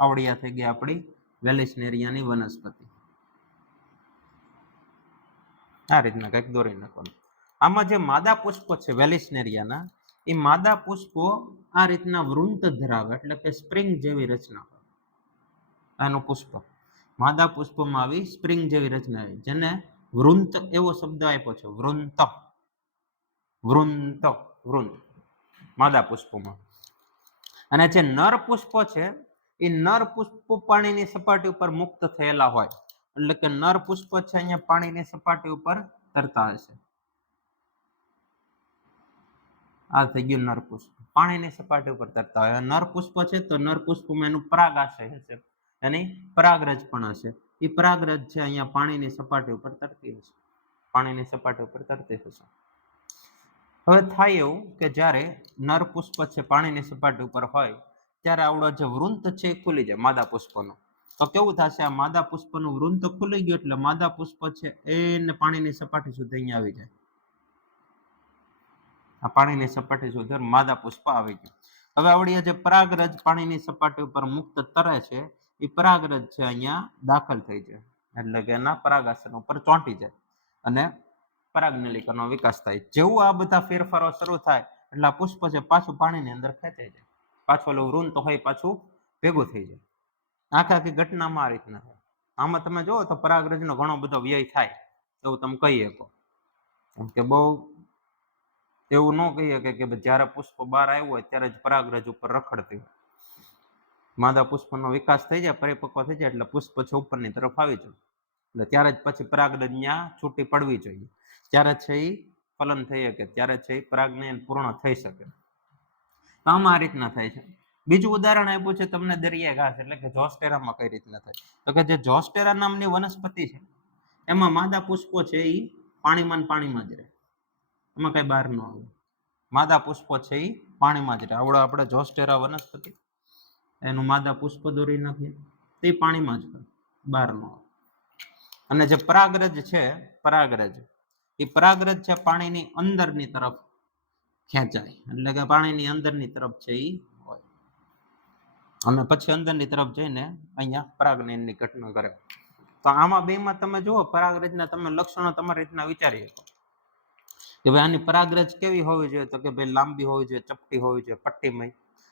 આવડિયા થઈ ગઈ આપણી વેલિસનેરિયાની વનસ્પતિ. આ રીતના કંઈક દોરી નાખવાનું. આમાં જે માદા પુષ્પો છે વેલિસનેરિયાના, એ માદા પુષ્પો આ રીતના વૃંત ધરાવે, એટલે કે સ્પ્રિંગ જેવી રચના. આનું પુષ્પ માદા પુષ્પમાં આવી સ્પ્રિંગ જેવી રચના આવી, જેને વૃંત એવો શબ્દ આપ્યો છે. વૃંત, વૃંત, વૃંત માદા પુષ્પોમાં. અને જે નર પુષ્પો છે એ નર પુષ્પો પાણીની સપાટી ઉપર મુક્ત થયેલા હોય, એટલે કે નર પુષ્પ છે અહીંયા પાણીની સપાટી ઉપર તરતા હશે. આ થઈ ગયું નર પુષ્પ, પાણીની સપાટી ઉપર તરતા હોય. નર પુષ્પ છે તો નર પુષ્પમાં એનું પરાગાશય હશે, એની પરાગરજ પણ હશે. એ પરાગરજ છે અહીંયા પાણીની સપાટી ઉપર તરતી હશે. પાણીની સપાટી ઉપર તરતી હશે. હવે થાય એવું કે જ્યારે નર પુષ્પ છે પાણીની સપાટી ઉપર હોય ત્યારે આવડો જે વૃંત છે એ ખુલી જાય માદા પુષ્પનો. તો કેવું થશે? આ માદા પુષ્પનું વૃંત ખુલી ગયું એટલે માદા પુષ્પ છે એને પાણીની સપાટી સુધી અહીંયા આવી જાય. આ પાણીની સપાટી સુધી માદા પુષ્પ આવી ગયું. હવે આવડી જે પરાગરજ પાણીની સપાટી ઉપર મુક્ત તરે છે એ પરાગરજ છે અહીંયા દાખલ થઈ જાય, એટલે કે એના પરાગાસન ઉપર ચોંટી જાય અને પરાગનલિકાનો વિકાસ થાય. જેવું આ બધા ફેરફારો શરૂ થાય એટલે આ પુષ્પ છે પાછું પાણીની અંદર ખેંચાઈ જાય, પાછું ઓલું વૃંત હોય પાછું ભેગું થઈ જાય. આખી ઘટનામાં આ રીતના થાય. આમાં તમે જુઓ તો પરાગરજનો ઘણો બધો વ્યય થાય એવું તમે કહી શકો. કેમ કે બહુ એવું ન કહી શકે કે જ્યારે પુષ્પ બહાર આવ્યું હોય ત્યારે જ પરાગરજ ઉપર રખડતી હોય. માદા પુષ્પનો વિકાસ થઈ જાય, પરિપક્વ થઈ જાય એટલે પુષ્પ છે ઉપરની તરફ આવી જાય, એટલે ત્યારે જ પછી પરાગરજ ત્યાં છૂટી પડવી જોઈએ. ત્યારે છે એ ફલન થઈ શકે, ત્યારે છે એ પરાગનયન પૂર્ણ થઈ શકે. આમાં આ રીતના થાય છે. બીજું ઉદાહરણ આપ્યું છે તમને દરિયા ઘાસ, એટલે કે જોસ્ટેરામાં કઈ રીતના થાય. તો કે જે જોસ્ટેરા નામની વનસ્પતિ છે એમાં માદા પુષ્પો છે એ પાણીમાં જ રહે, એમાં કઈ બહાર ન આવે. માદા પુષ્પો છે એ પાણીમાં જ રહે. આવડો આપણે જોસ્ટેરા વનસ્પતિ એનું માદા પુષ્પ દોરી નાખીએ તે પાણીમાં જ રહે, બહાર ન આવે. અને જે પરાગરજ છે, પરાગરજ એ પરાગરજ છે પાણીની અંદરની તરફ ખેંચાય, એટલે કે પાણીની અંદરની તરફ છે એ હોય અને પછી અંદરની તરફ જઈને અહીંયા પરાગનયનની ઘટના કરે. તો આમાં બેમાં તમે જુઓ પરાગરજના તમે લક્ષણો તમારી રીતના વિચારી શકો કે ભાઈ આની પરાગરજ કેવી હોવી જોઈએ. તો કે ભાઈ લાંબી હોવી જોઈએ, ચપટી હોવી જોઈએ, પટ્ટીમય,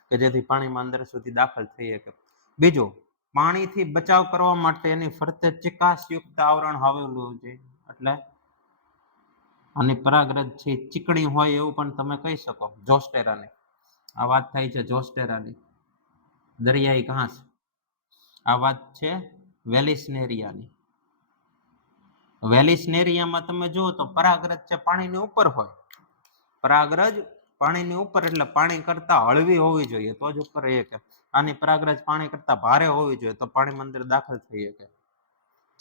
કે જેથી પાણીમાં અંદર સુધી દાખલ થઈ શકે. બીજું, પાણીથી બચાવ કરવા માટે એની ફરતે ચિકાસયુક્ત આવરણ આવેલું હોવું જોઈએ, એટલે આની પરાગરજ છે ચીકણી હોય એવું પણ તમે કહી શકો. જોસ્ટેરાની આ વાત થાય છે, જોસ્ટેરાની દરિયાઈ ઘાસ. આ વાત છે વેલિસનેરિયાની. વેલિસનેરિયામાં તમે જુઓ તો પરાગરજ છે પાણીની ઉપર હોય, પરાગરજ પાણીની ઉપર એટલે પાણી કરતા હળવી હોવી જોઈએ તો જ ઉપર રહી શકે. આની પરાગરજ પાણી કરતા ભારે હોવી જોઈએ તો પાણીમાં અંદર દાખલ થઈ શકે.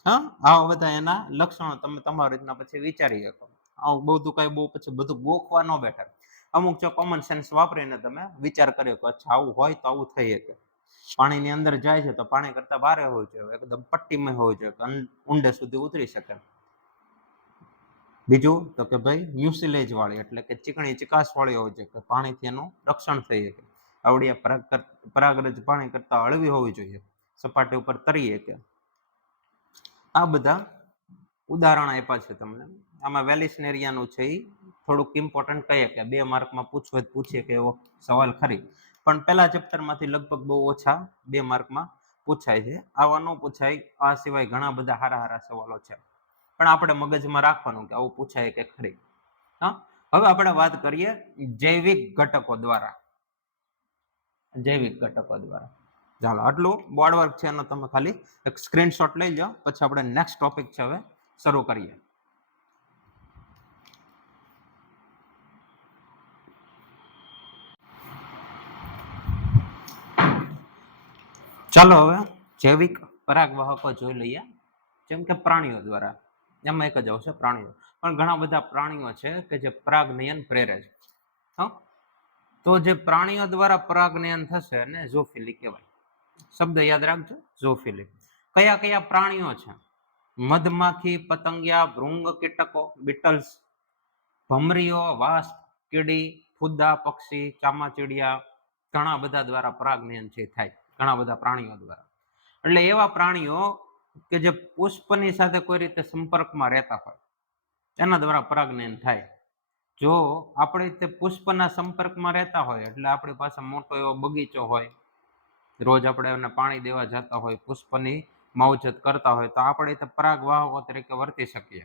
હા, આવા બધા એના લક્ષણો તમે તમારી રીતના પછી વિચારી શકો. આવું બધું કઈ બહુ પછી બધું ગોખવા ન બેઠા. અમુક જો કોમન સેન્સ વાપરીને તમે વિચાર કર્યો કે અચ્છા આવું હોય તો આવું થઈ શકે. પાણીની અંદર જાય છે તો પાણી કરતા ભારે હોવું જોઈએ, એકદમ પટ્ટીમય હોવું જોઈએ, ઊંડે સુધી ઉતરી શકે. બીજું તો કે ભાઈ મ્યુસિલેજ વાળી એટલે કે ચીકણી ચિકાસ વાળી હોવી જોઈએ કે પાણીથી એનું રક્ષણ થઈ શકે. આવડી પરાગરજ પાણી કરતા હળવી હોવી જોઈએ, સપાટી ઉપર તરી શકે. આ બધા ઉદાહરણ આપ્યા છે તમને. આમાં વેલિસ્નેરિયાનું છે એ થોડુંક ઇમ્પોર્ટન્ટ કહીએ કે 2 માર્કમાં પૂછીએ કે એવો સવાલ ખરી, પણ પહેલા ચેપ્ટરમાંથી લગભગ બહુ ઓછા 2 માર્કમાં પૂછાય છે. આવા ન પૂછાય, આ સિવાય ઘણા બધા સારા સવાલો છે, પણ આપણે મગજમાં રાખવાનું કે આવું પૂછાય કે ખરી. હા, હવે આપણે વાત કરીએ જૈવિક ઘટકો દ્વારા. ચાલો આટલું બોર્ડ વર્ક છે એનો તમે ખાલી એક સ્ક્રીનશોટ લઈ લો, પછી આપણે નેક્સ્ટ ટોપિક છે હવે શરૂ કરીએ. ચાલો હવે જૈવિક પરાગવાહકો જોઈ લઈએ. જેમ કે પ્રાણીઓ દ્વારા, એમાં એક જ આવશે પ્રાણીઓ, પણ ઘણા બધા પ્રાણીઓ છે કે જે પરાગનયન પ્રેરે છે. હા, તો જે પ્રાણીઓ દ્વારા પરાગનયન થશે એને ઝૂફિલી કહેવાય. શબ્દ યાદ રાખજો, ઝૂફિલી. કયા કયા પ્રાણીઓ છે? મધમાખી, પતંગિયા, ભૃંગ કીટકો, બીટલ્સ, ભમરીઓ, વાસ્પ, કીડી, ફુદ્દા, પક્ષી, ચામાચીડિયા, ઘણા બધા દ્વારા પરાગનયન છે થાય, ઘણા બધા પ્રાણીઓ દ્વારા. એટલે એવા પ્રાણીઓ કે જે પુષ્પની સાથે કોઈ રીતે સંપર્કમાં રહેતા હોય એના દ્વારા પરાગનયન થાય. જો આપણે તે પુષ્પના સંપર્કમાં રહેતા હોય એટલે આપણી પાસે મોટો એવો બગીચો હોય, રોજ આપણે એને પાણી દેવા જતા હોય, પુષ્પની માવજત કરતા હોય, તો આપણે તે પરાગવાહકો તરીકે વર્તી શકીએ.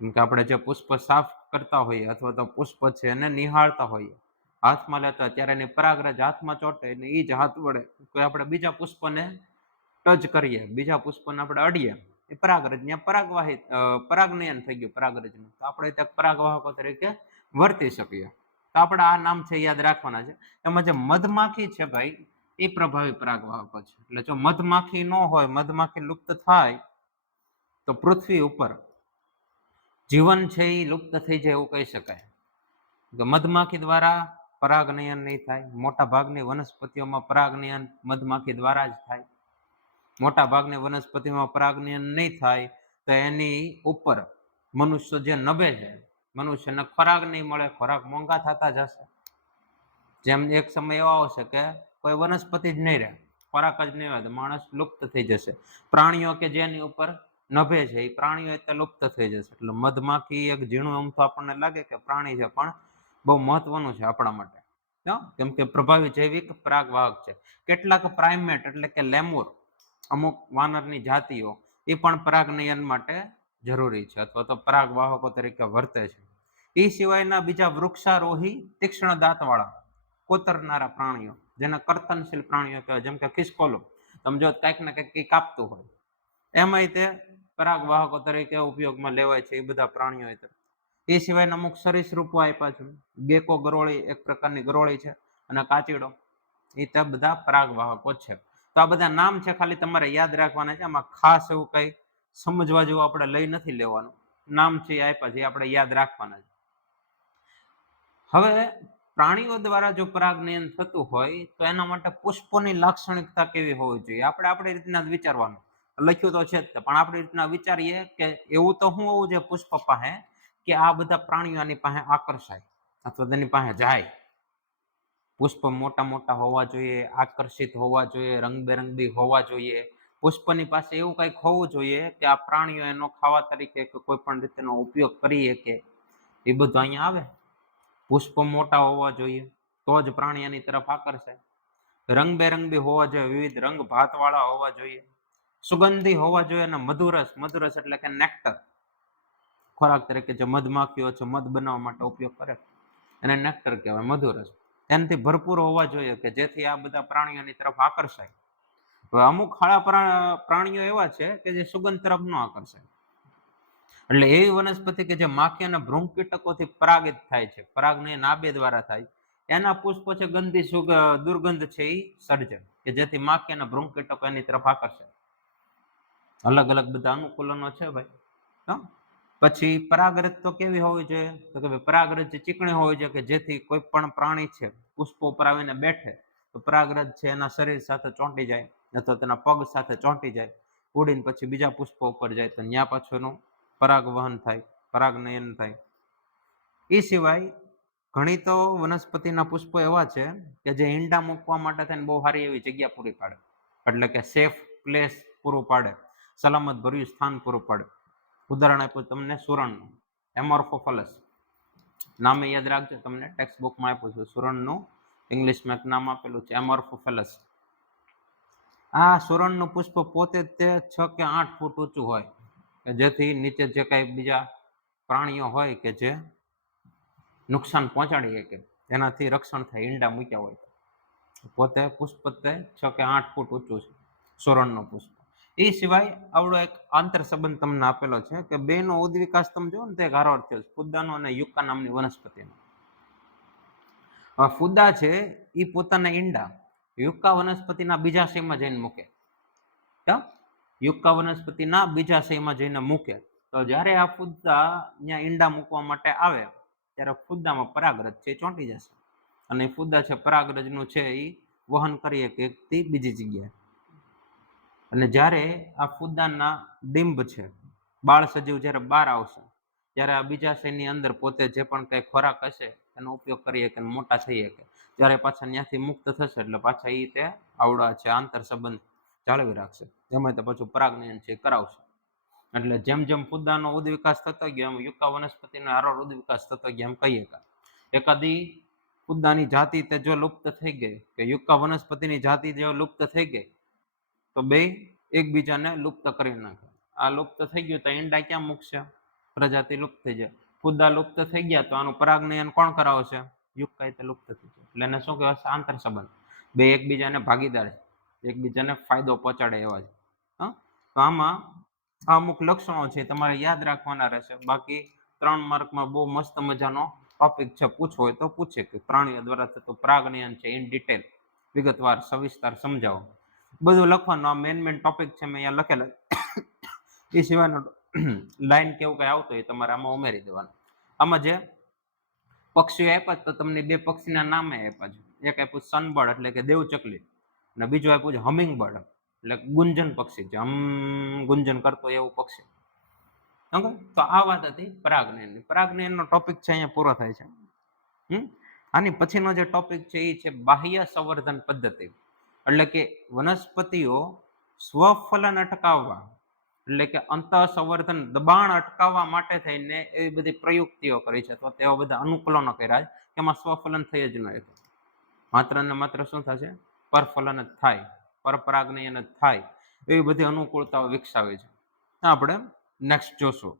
કેમ કે આપણે જે પુષ્પ સાફ કરતા હોઈએ અથવા તો પુષ્પ છે એને નિહાળતા હોઈએ, હાથમાં લેતા હોય ત્યારે એની પરાગરજ હાથમાં ચોટે અને એ જ હાથ વડે કોઈ આપણે બીજા પુષ્પને ટચ કરીએ, બીજા પુષ્પને આપણે અડીએ, એ પરાગરજ ત્યાં પરાગનયન થઈ ગયું પરાગરજનું, તો આપણે ત્યાં પરાગવાહકો તરીકે વર્તી શકીએ. તો આપણે આ નામ છે યાદ રાખવાના છે. એમાં જે મધમાખી છે ભાઈ એ પ્રભાવી પરાગવાહકો છે. એટલે જો મધમાખી ન હોય, મધમાખી લુપ્ત થાય તો પૃથ્વી ઉપર જીવન છે એ લુપ્ત થઈ જાય એવું કહી શકાય. મધમાખી દ્વારા પરાગનયન નહીં થાય. મોટા ભાગની વનસ્પતિઓમાં પરાગનયન મધમાખી દ્વારા જ થાય. મોટા ભાગની વનસ્પતિમાં પરાગનયન નહીં થાય તો એની ઉપર મનુષ્ય જે નભે છે, મનુષ્યને ખોરાક નહીં મળે, ખોરાક મોંઘા થતા જશે. જેમ એક સમય એવો આવશે કે કોઈ વનસ્પતિ જ નહીં રહે, ખોરાક જ નહીં હોય તો માણસ લુપ્ત થઈ જશે. પ્રાણીઓ કે જેની ઉપર નભે છે એ પ્રાણીઓ એટલે લુપ્ત થઈ જશે. એટલે મધમાખી એક ઝીણું આમ તો આપણને લાગે કે પ્રાણી છે, પણ બહુ મહત્વનું છે આપણા માટે. કેમ કે પ્રભાવી જૈવિક પરાગવાહક છે. કેટલાક પ્રાઇમેટ એટલે કે લેમુર, અમુક વાનરની જાતિઓ એ પણ પરાગનયન માટે જરૂરી છે અથવા તો પરાગવાહકો તરીકે વર્તે છે. એ સિવાયના બીજા વૃક્ષારોહી તીક્ષ્ણ દાંતવાળા કોતરનારા પ્રાણીઓ, જેને કર્તનશીલ પ્રાણીઓ કહેવાય, જેમ કે ખિસકોલો, તમે જો કંઈક ને કંઈક કાપતું હોય એમાંય તે પરાગવાહકો તરીકે ઉપયોગમાં લેવાય છે. એ બધા પ્રાણીઓ એ સિવાયના અમુક સરીસૃપો આપ્યા છે. ગેકો ગરોળી એક પ્રકારની ગરોળી છે, અને કાચીડો, એ તે બધા પરાગવાહકો છે. તો આ બધા નામ છે, ખાલી તમારે યાદ રાખવાના છે. આમાં ખાસ એવું કઈ સમજવા જેવું આપણે લઈ નથી લેવાનું. નામ છે એ આપ્યા છે, આપણે યાદ રાખવાના છે. હવે પ્રાણીઓ દ્વારા જો પરાગનયન થતું હોય તો એના માટે પુષ્પોની લાક્ષણિકતા કેવી હોવી જોઈએ, આપણે આપણી રીતના જ વિચારવાનું. લખ્યું તો છે જ, પણ આપણી રીતના વિચારીએ કે એવું તો શું હોવું જોઈએ પુષ્પ પાસે કે આ બધા પ્રાણીઓની પાસે આકર્ષાય અથવા તેની પાસે જાય. પુષ્પ મોટા મોટા હોવા જોઈએ, આકર્ષિત હોવા જોઈએ, રંગબેરંગી હોવા જોઈએ. પુષ્પની પાસે એવું કંઈક હોવું જોઈએ કે આ પ્રાણીઓ એનો ખાવા તરીકે કે કોઈ પણ રીતેનો ઉપયોગ કરીએ કે એ બધું અહીંયા આવે. પુષ્પ મોટા હોવા જોઈએ તો જ પ્રાણી એની તરફ આકર્ષાય. રંગબેરંગી હોવા જોઈએ, વિવિધ રંગ ભાત વાળા હોવા જોઈએ, સુગંધી હોવા જોઈએ, અને મધુરસ, મધુરસ એટલે કે નેક્ટર, ખોરાક તરીકે જે મધમાખીઓ છે મધ બનાવવા માટે ઉપયોગ કરે એને નેક્ટર કહેવાય, મધુરસ. એનાથી ભરપૂર હોવા જોઈએ કે જેથી આ બધા પ્રાણીઓની તરફ આકર્ષાય. હવે અમુક ખાડા પ્રાણીઓ એવા છે કે જે સુગંધ તરફ ન આકર્ષાય. એટલે એવી વનસ્પતિ કે જે માખી અને ભૃંગકીટકોથી પરાગિત થાય છે, પરાગનયન આ બે દ્વારા થાય, એના પુષ્પો છે ગંદી દુર્ગંધ છે એ સર્જે, કે જેથી માખી અને ભૃંગકીટકો એની તરફ આકર્ષે. અલગ અલગ બધા અનુકૂલનો છે ભાઈ. હા. પછી પરાગરજ તો કેવી હોવી જોઈએ? તો કે ભાઈ પરાગરજ ચીકણી હોવી જોઈએ, કે જેથી કોઈ પણ પ્રાણી છે પુષ્પો ઉપર આવીને બેઠે તો પરાગરજ છે એના શરીર સાથે ચોંટી જાય, અથવા તેના પગ સાથે ચોંટી જાય, ઉડીને પછી બીજા પુષ્પો ઉપર જાય, તો ત્યાં પાછું એનું પરાગવહન થાય, પરાગનયન થાય. એ સિવાય ઘણી તો વનસ્પતિના પુષ્પો એવા છે કે જે ઈંડા મૂકવા માટે થઈને બહુ સારી એવી જગ્યા પૂરી પાડે, એટલે કે સેફ પ્લેસ પૂરું પાડે, સલામત ભર્યું સ્થાન પૂરું પાડે. ઉદાહરણ આપ્યું તમને સુરણનું, એમોર્ફોફલસ. નામે યાદ રાખજો, તમને ટેક્સ્ટ બુકમાં આપ્યું છે સુરણનું, ઇંગ્લિશમાં એક નામ આપેલું છે એમોર્ફોફેલસ. આ સુરણનું પુષ્પ પોતે તે 6 કે 8 ફૂટ ઊંચું હોય, કે જેથી નીચે જે કાંઈ બીજા પ્રાણીઓ હોય કે જે નુકસાન પહોંચાડી શકે એનાથી રક્ષણ થાય, ઈંડા મૂક્યા હોય. પોતે પુષ્પ તે 6 કે 8 ફૂટ ઊંચું છે સુરણનું પુષ્પ. એ સિવાય આવડો એક આંતર સંબંધ તમને આપેલો છે કે બેનો ઉદ્વિકાસ તમે જો ને તે હારોળ થયો, ફુદ્દાનો અને યુક્કા નામની વનસ્પતિનો. ફુદ્દા છે એ પોતાના ઈંડા યુક્કા વનસ્પતિના બીજાશયમાં જઈને મૂકે. યુક્કા વનસ્પતિના બીજાશયમાં જઈને મૂકે, તો જ્યારે આ ફુદ્દા ત્યાં ઈંડા મૂકવા માટે આવે ત્યારે ફુદ્દામાં પરાગરજ છે ચોંટી જશે, અને ફુદ્દા છે પરાગરજનું છે એ વહન કરીએ કે એકથી બીજી જગ્યાએ. અને જ્યારે આ ફુદ્દાના ડિંબ છે, બાળ સજીવ જ્યારે બહાર આવશે ત્યારે આ બીજાશયની અંદર પોતે જે પણ કંઈ ખોરાક હશે એનો ઉપયોગ કરી શકે, મોટા થઈ શકે. જ્યારે પાછા ત્યાંથી મુક્ત થશે એટલે પાછા એ તે આવડા છે આંતર સંબંધ જાળવી રાખશે, એમાં તો પાછું પરાગનયન છે કરાવશે. એટલે જેમ જેમ ફુદ્દાનો ઉદ્વિકાસ થતો ગયો એમ યુક્કા વનસ્પતિનો હારોળ ઉદ્વિકાસ થતો ગયો એમ કહીએ. એકાદી ફુદ્દાની જાતિ તે જો લુપ્ત થઈ ગઈ, કે યુક્કા વનસ્પતિની જાતિ જો લુપ્ત થઈ ગઈ, તો બે એકબીજાને લુપ્ત કરી નાખે. આ લુપ્ત થઈ ગયું તો ઈંડા ક્યાં મૂકશે? પ્રજાતિ લુપ્ત થઈ જાય. ફુદ્દા લુપ્ત થઈ ગયા તો આનું પરાગનયન કોણ કરાવશે? યુક્કા તે લુપ્ત થઈ જાય. એટલે એને શું કહેવાય? આંતર સંબંધ. બે એકબીજાને ભાગીદાર છે, એકબીજાને ફાયદો પહોંચાડે એવા છે. તો આમાં આ અમુક લક્ષણો છે તમારે યાદ રાખવાના રહેશે. બાકી 3 માર્કમાં બહુ મસ્ત મજાનો ટોપિક છે, પૂછવો હોય તો પૂછે કે પ્રાણીઓ દ્વારા થતું પરાગનયન છે ઇન ડિટેલ, વિગતવાર સવિસ્તાર સમજાવો. બધું લખવાનું. આ મેન ટોપિક છે મેં અહીંયા લખેલા. એ સિવાયનો લાઈન કેવું કઈ આવતું હોય તમારે આમાં ઉમેરી દેવાનું. આમાં જે પક્ષીઓ આપ્યા તો તમને 2 પક્ષીના નામે આપ્યા છે. એક આપ્યું સનબર્ડ એટલે કે દેવચકલી, અને બીજું આપ્યું છે હમિંગ બર્ડ એટલે ગુંજન પક્ષી છે, ગુંજન કરતો એવું પક્ષી. ઓકે, તો આ વાત હતી પરાગનયનની. પરાગનયનનો ટોપિક છે અહીંયા પૂરો થાય છે. આની પછીનો જે ટોપિક છે એ છે બાહ્ય સંવર્ધન પદ્ધતિ. એટલે કે વનસ્પતિઓ સ્વફલન અટકાવવા, એટલે કે અંતઃ સંવર્ધન દબાણ અટકાવવા માટે થઈને એવી બધી પ્રયુક્તિઓ કરી છે, અથવા તેવા બધા અનુકૂલનો કર્યા છે કે એમાં સ્વફલન થઈ જ ન શકે. માત્ર ને માત્ર શું થશે? પરફલન જ થાય, પરપરાગનયન જ થાય, એવી બધી અનુકૂળતાઓ વિકસાવી છે. આપણે નેક્સ્ટ જોશું.